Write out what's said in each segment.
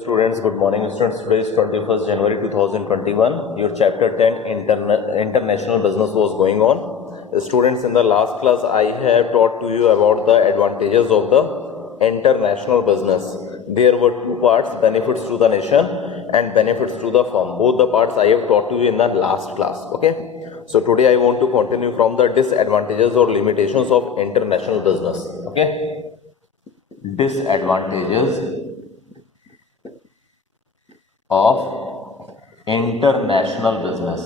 Students, good morning. Students, today is 21st January 2021. Your chapter 10 international business was going on. Students, in the last class I have taught to you about the advantages of the international business. There were two parts, benefits to the nation and benefits to the firm. Both the parts I have taught to you in the last class. Okay. So today I want to continue from the disadvantages or limitations of international business. Okay. Disadvantages of international business.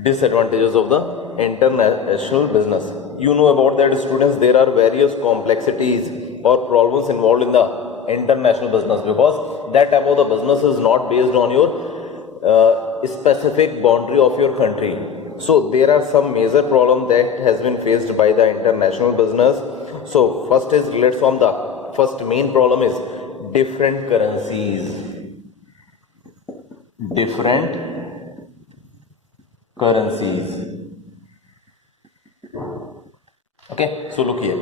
Disadvantages of the international business. You know about that, students. There are various complexities or problems involved in the international business because that type of the business is not based on your specific boundary of your country. So there are some major problems that has been faced by the international business. So first is related from the first main problem is different currencies. Different currencies. Okay, so look here.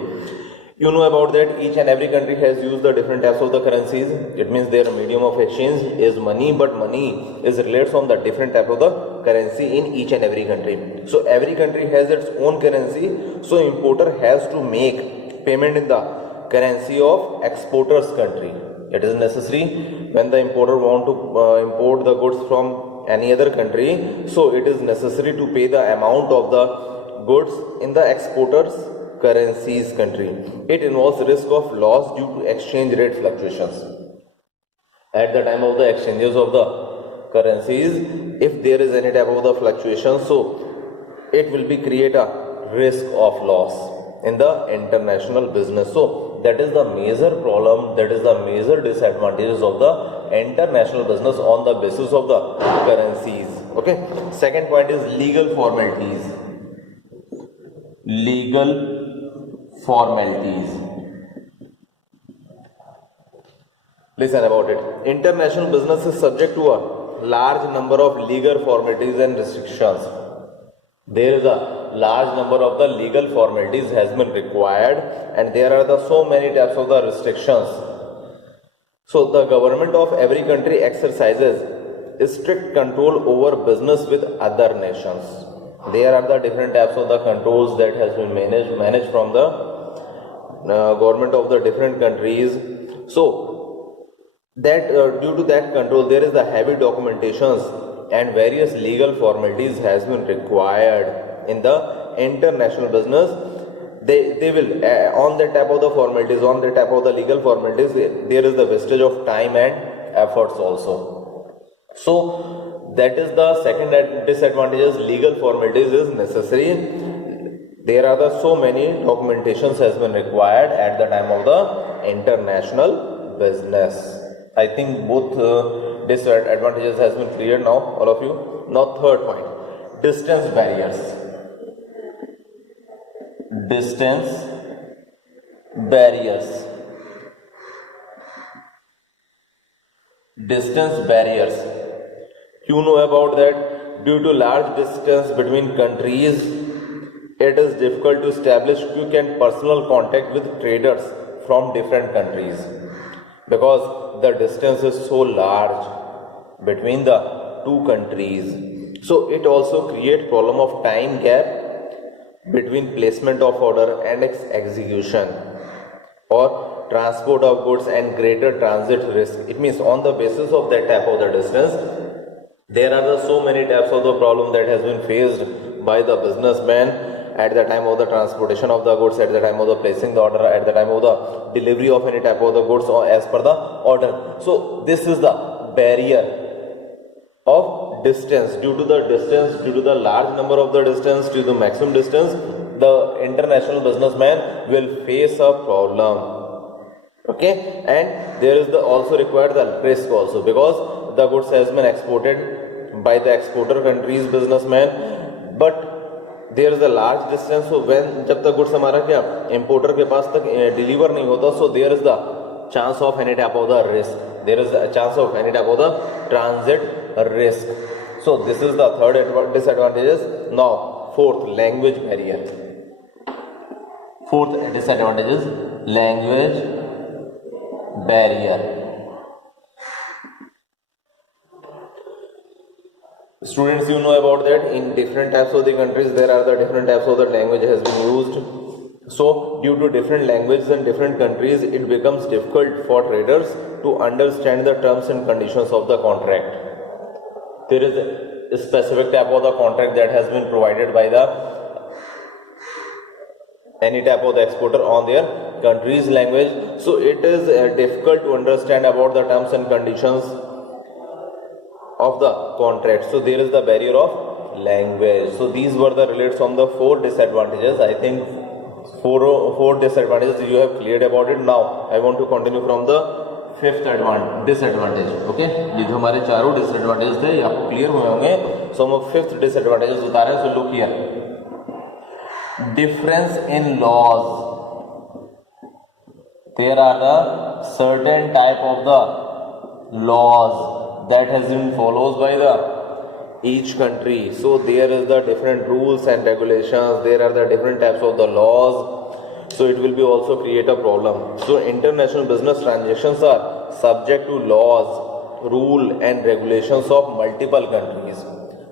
You know about that each and every country has used the different types of the currencies. It means their medium of exchange is money, but money is related from the different type of the currency in each and every country. So every country has its own currency. So importer has to make payment in the currency of exporter's country. It is necessary when the importer want to import the goods from any other country. So it is necessary to pay the amount of the goods in the exporter's currency's country. It involves risk of loss due to exchange rate fluctuations. At the time of the exchanges of the currencies, if there is any type of the fluctuation, so it will be create a risk of loss in the international business. So that is the major problem, that is the major disadvantages of the international business on the basis of the currencies. Okay. Second point is legal formalities. Legal formalities. Listen about it. International business is subject to a large number of legal formalities and restrictions. There is a large number of the legal formalities has been required, and there are so many types of the restrictions. So the government of every country exercises strict control over business with other nations. There are the different types of the controls that has been managed from the government of the different countries. So that due to that control, there is the heavy documentations and various legal formalities has been required in the international business. They will on the type of the formalities, on the type of the legal formalities, there is the wastage of time and efforts also. So that is the second disadvantages. Legal formalities is necessary. There are so many documentations has been required at the time of the international business. I think both disadvantages has been clear now, all of you. Now third point, distance barriers. Distance barriers. Distance barriers. You know about that due to large distance between countries, it is difficult to establish quick and personal contact with traders from different countries because the distance is so large between the two countries. So it also creates problem of time gap between placement of order and its execution, or transport of goods and greater transit risk. It means on the basis of that type of the distance, there are so many types of the problem that has been faced by the businessman at the time of the transportation of the goods, at the time of the placing the order, at the time of the delivery of any type of the goods or as per the order. So this is the barrier of distance. Due to the distance, due to the large number of the distance, due to the maximum distance, the international businessman will face a problem. Okay, and there is the also required the risk also, because the goods has been exported by the exporter country's businessman, but there is a large distance. So when जब तक goods हमारा क्या importer के पास तक deliver नहीं होता, so there is the chance of any type of the risk. There is a chance of any type of the transit risk. So this is the third disadvantages. Now fourth, language barrier. Fourth disadvantage is language barrier. Students, you know about that in different types of the countries there are the different types of the language has been used. So due to different languages in different countries, it becomes difficult for traders to understand the terms and conditions of the contract. There is a specific type of the contract that has been provided by the any type of the exporter on their country's language. So it is difficult to understand about the terms and conditions of the contract. So there is the barrier of language. So these were the relates from the four disadvantages. I think four disadvantages you have cleared about it. Now I want to continue from the fifth disadvantage. Okay, ये जो हमारे चारों disadvantages थे ये आपको clear हुए होंगे. So हम fifth disadvantages बता रहे हैं. So look here, difference in laws. There are the certain type of the laws that has been followed by the each country. So there is the different rules and regulations. There are the different types of the laws. So it will be also create a problem. So international business transactions are subject to laws, rule and regulations of multiple countries.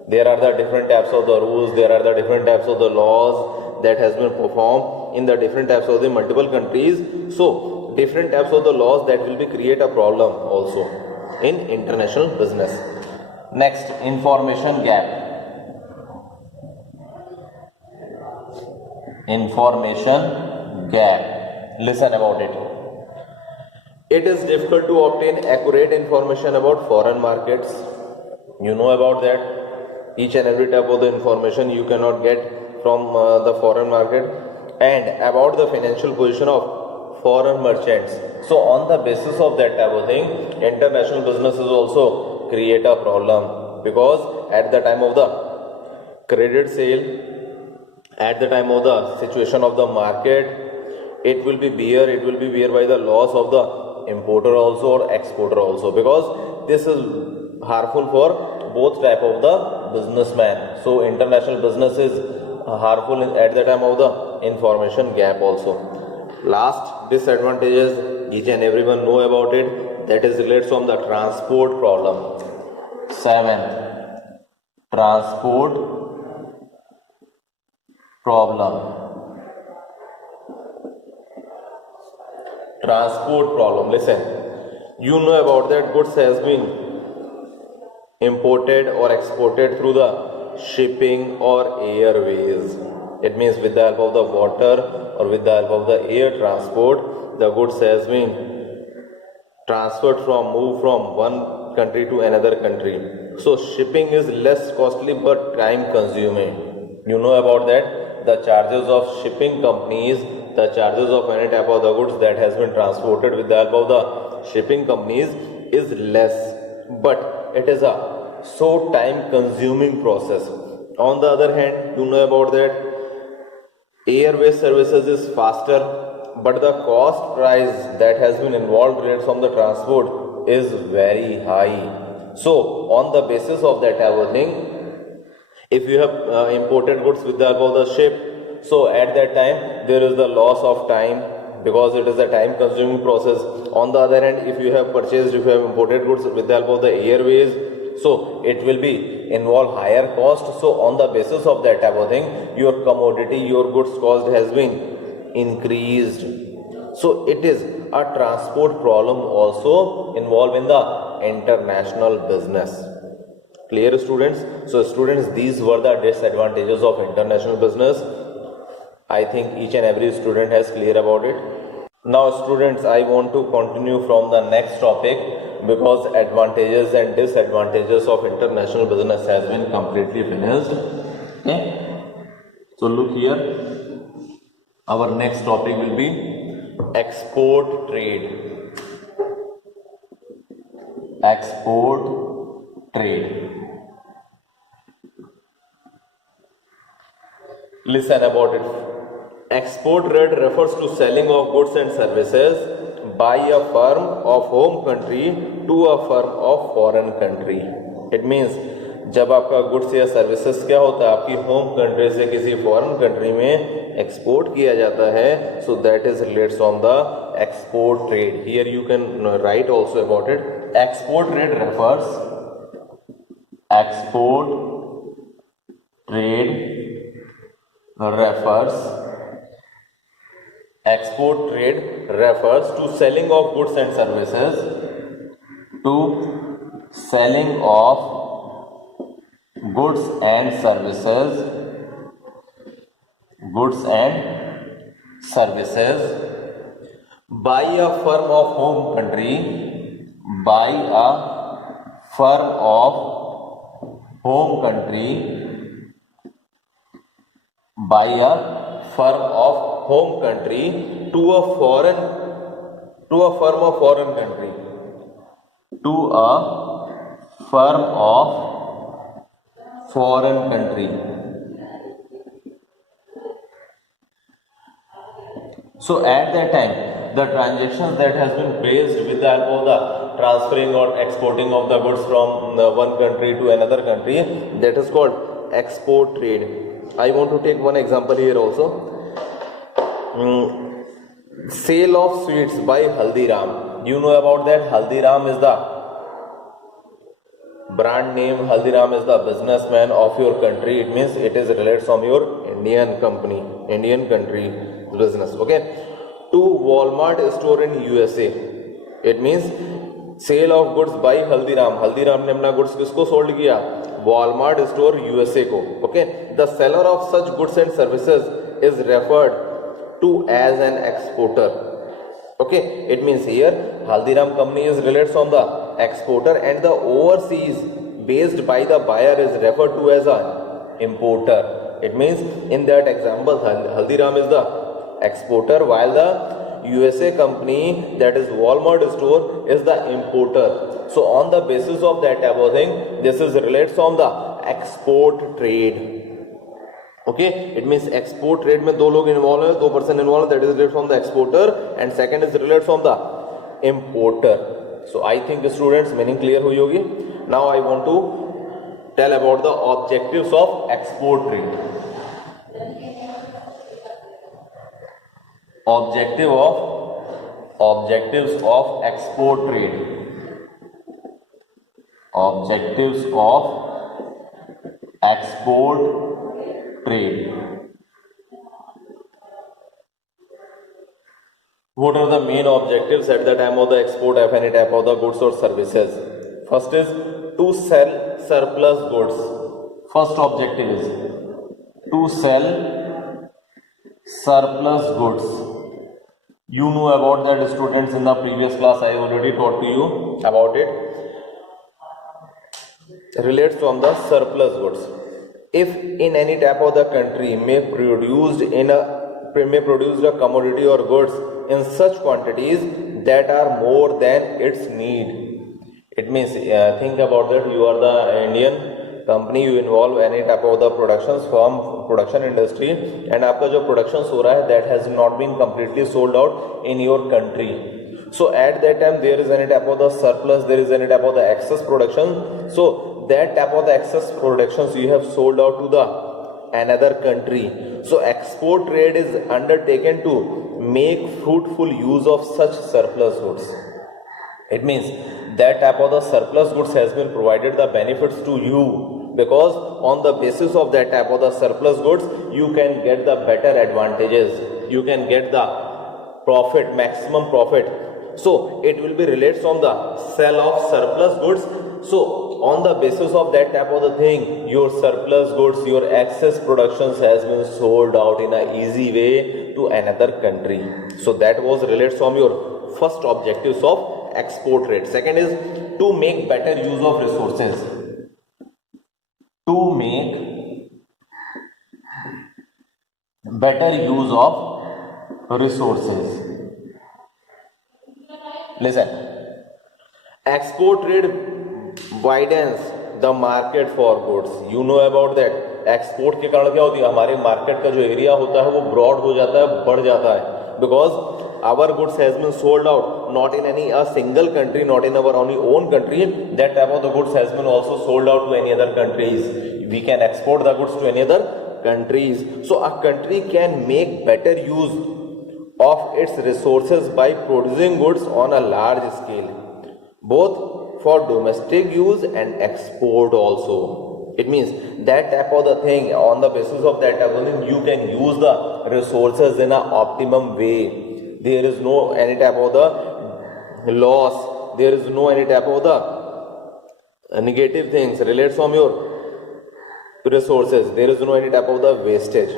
There are the different types of the rules. There are the different types of the laws that has been performed in the different types of the multiple countries. So different types of the laws that will be create a problem also in international business. Next, information gap. Information gap. Listen about it. It is difficult to obtain accurate information about foreign markets. You know about that. Each and every type of the information you cannot get from the foreign market, and about the financial position of foreign merchants. So on the basis of that type of thing, international businesses also create a problem, because at the time of the credit sale, at the time of the situation of the market, it will be bear by the loss of the importer also or exporter also, because this is harmful for both type of the businessman. So international business is harmful at the time of the information gap also. Last disadvantages, each and everyone know about it, that is related from the transport problem. 7th, transport problem. Transport problem. Listen, you know about that goods has been imported or exported through the shipping or airways. It means with the help of the water or with the help of the air transport, the goods has been moved from one country to another country. So shipping is less costly but time consuming. You know about that. The charges of shipping companies, the charges of any type of the goods that has been transported with the help of the shipping companies is less, but it is a so time consuming process. On the other hand, you know about that airways services is faster, but the cost price that has been involved related from the transport is very high. So on the basis of that type of thing, if you have imported goods with the help of the ship, so at that time there is the loss of time, because it is a time consuming process. On the other hand, if you have imported goods with the help of the airways, so it will be involve higher cost. So on the basis of that type of thing, your commodity, your goods cost has been increased. So it is a transport problem also involved in the international business. Clear, students? So students, these were the disadvantages of international business. I think each and every student has clear about it. Now students, I want to continue from the next topic, because advantages and disadvantages of international business has been completely finished. Okay? So look here, our next topic will be export trade. Export trade. Listen about it. Export trade refers to selling of goods and services by a firm of home country to a firm of foreign country. It means जब आपका goods या services क्या होता है, आपकी home country से किसी foreign country में एक्सपोर्ट किया जाता है, so that is relates on the export trade. Here you can write also about it. Export trade refers export trade refers to selling of goods and services, by a firm of home country, to a firm of foreign country, So at that time, the transactions that has been based with the help of the transferring or exporting of the goods from one country to another country, that is called export trade. I want to take one example here also. Sale of sweets by Haldiram. You know about that. Haldiram is the brand name. Haldiram is the businessman of your country. It means it is related from your Indian country business. Okay. To Walmart store in USA. It means sale of goods by Haldiram. Haldiram ने अपना goods किसको sold किया? Walmart store USA को. Okay. The seller of such goods and services is referred to as an exporter. Okay, it means here Haldiram company is related from the exporter, and the overseas based by the buyer is referred to as an importer. It means in that example Haldiram is the exporter, while the USA company, that is Walmart store, is the importer. So on the basis of that type of thing, this is related from the export trade. Okay, it means export trade में दो लोग involved है, 2% involved, that is related from the exporter, and second is related from the importer. So I think the students meaning clear हुई होगी. Now I want to tell about the objectives of export trade. Objectives of export trade. Objectives of export trade. What are the main objectives at the time of the export of any type of the goods or services? First is to sell surplus goods. First objective is to sell surplus goods. You know about that, students. In the previous class I already taught to you about it. Relates from the surplus goods. If in any type of the country may produce a commodity or goods in such quantities that are more than its need. It means think about that, you are the Indian company, you involve any type of the productions from production industry, and आपका जो productions हो रहा है that has not been completely sold out in your country. So at that time there is any type of the surplus, there is any type of the excess production. So that type of the excess productions you have sold out to the another country. So export trade is undertaken to make fruitful use of such surplus goods. It means that type of the surplus goods has been provided the benefits to you, because on the basis of that type of the surplus goods you can get the better advantages, you can get the profit, maximum profit. So it will be related from the sale of surplus goods. So on the basis of that type of the thing, your surplus goods, your excess productions has been sold out in a easy way to another country. So that was related from your first objectives of export trade. Second is to make better use of resources. To make better use of resources. Listen, export trade widens the market for goods. You know about that. Export के कारण क्या होती है, हमारे market का जो area होता है वो ब्रॉड हो जाता है, बढ़ जाता है, because our goods has been sold out not in any a single country, not in our only own country, that type of the goods has been also sold out to any other countries. We can export the goods to any other countries. So a country can make better use of its resources by producing goods on a large scale, both for domestic use and export also. It means that type of the thing, on the basis of that type of thing, you can use the resources in an optimum way. There is no any type of the loss, there is no any type of the negative things related from your resources, there is no any type of the wastage.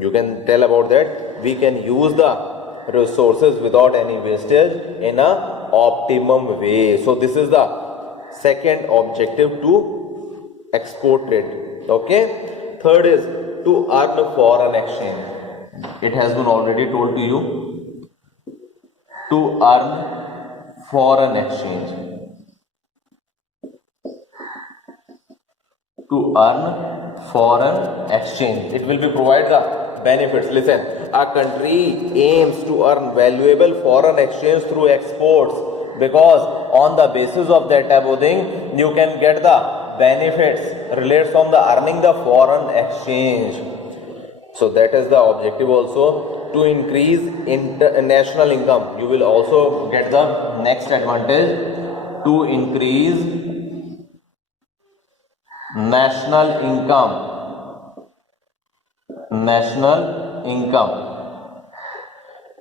You can tell about that. We can use the resources without any wastage in a optimum way. So this is the second objective to export trade. Okay. Third is to earn foreign exchange. It has been already told to you, to earn foreign exchange. To earn foreign exchange, it will be provide the benefits. Listen, a country aims to earn valuable foreign exchange through exports, because on the basis of that type of thing, you can get the benefits related from the earning the foreign exchange. So that is the objective also, to increase national income. You will also get the next advantage, to increase national income. National income.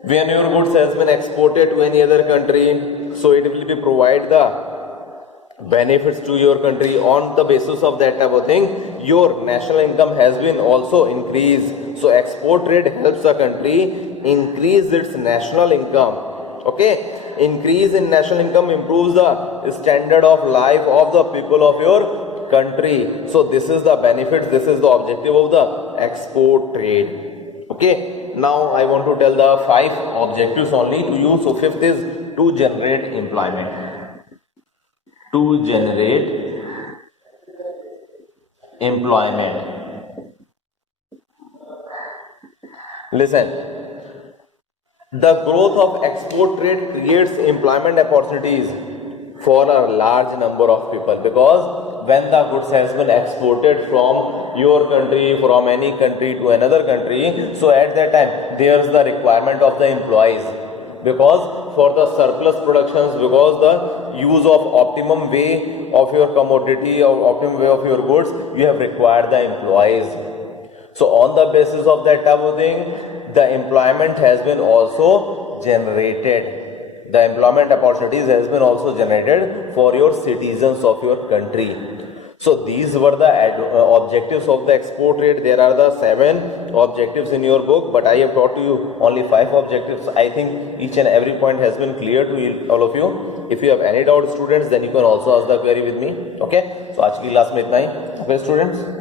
When your goods has been exported to any other country, so it will be provide the benefits to your country. On the basis of that type of thing, your national income has been also increased. So export trade helps a country increase its national income. Okay, increase in national income improves the standard of life of the people of your country. So this is the benefits, this is the objective of the export trade. Okay, now I want to tell the 5 objectives only to you. So fifth is to generate employment. To generate employment. Listen, the growth of export trade creates employment opportunities for a large number of people, because when the goods has been exported from your country, from any country to another country, so at that time there's the requirement of the employees, because for the surplus productions, because the use of optimum way of your commodity or optimum way of your goods, you have required the employees. So on the basis of that type of thing, the employment has been also generated. The employment opportunities has been also generated for your citizens of your country. So these were the objectives of the export trade. There are the 7 objectives in your book, but I have taught to you only 5 objectives. I think each and every point has been clear to you, all of you. If you have any doubt, students, then you can also ask the query with me. Okay, so आज की class में इतना ही. Okay, students.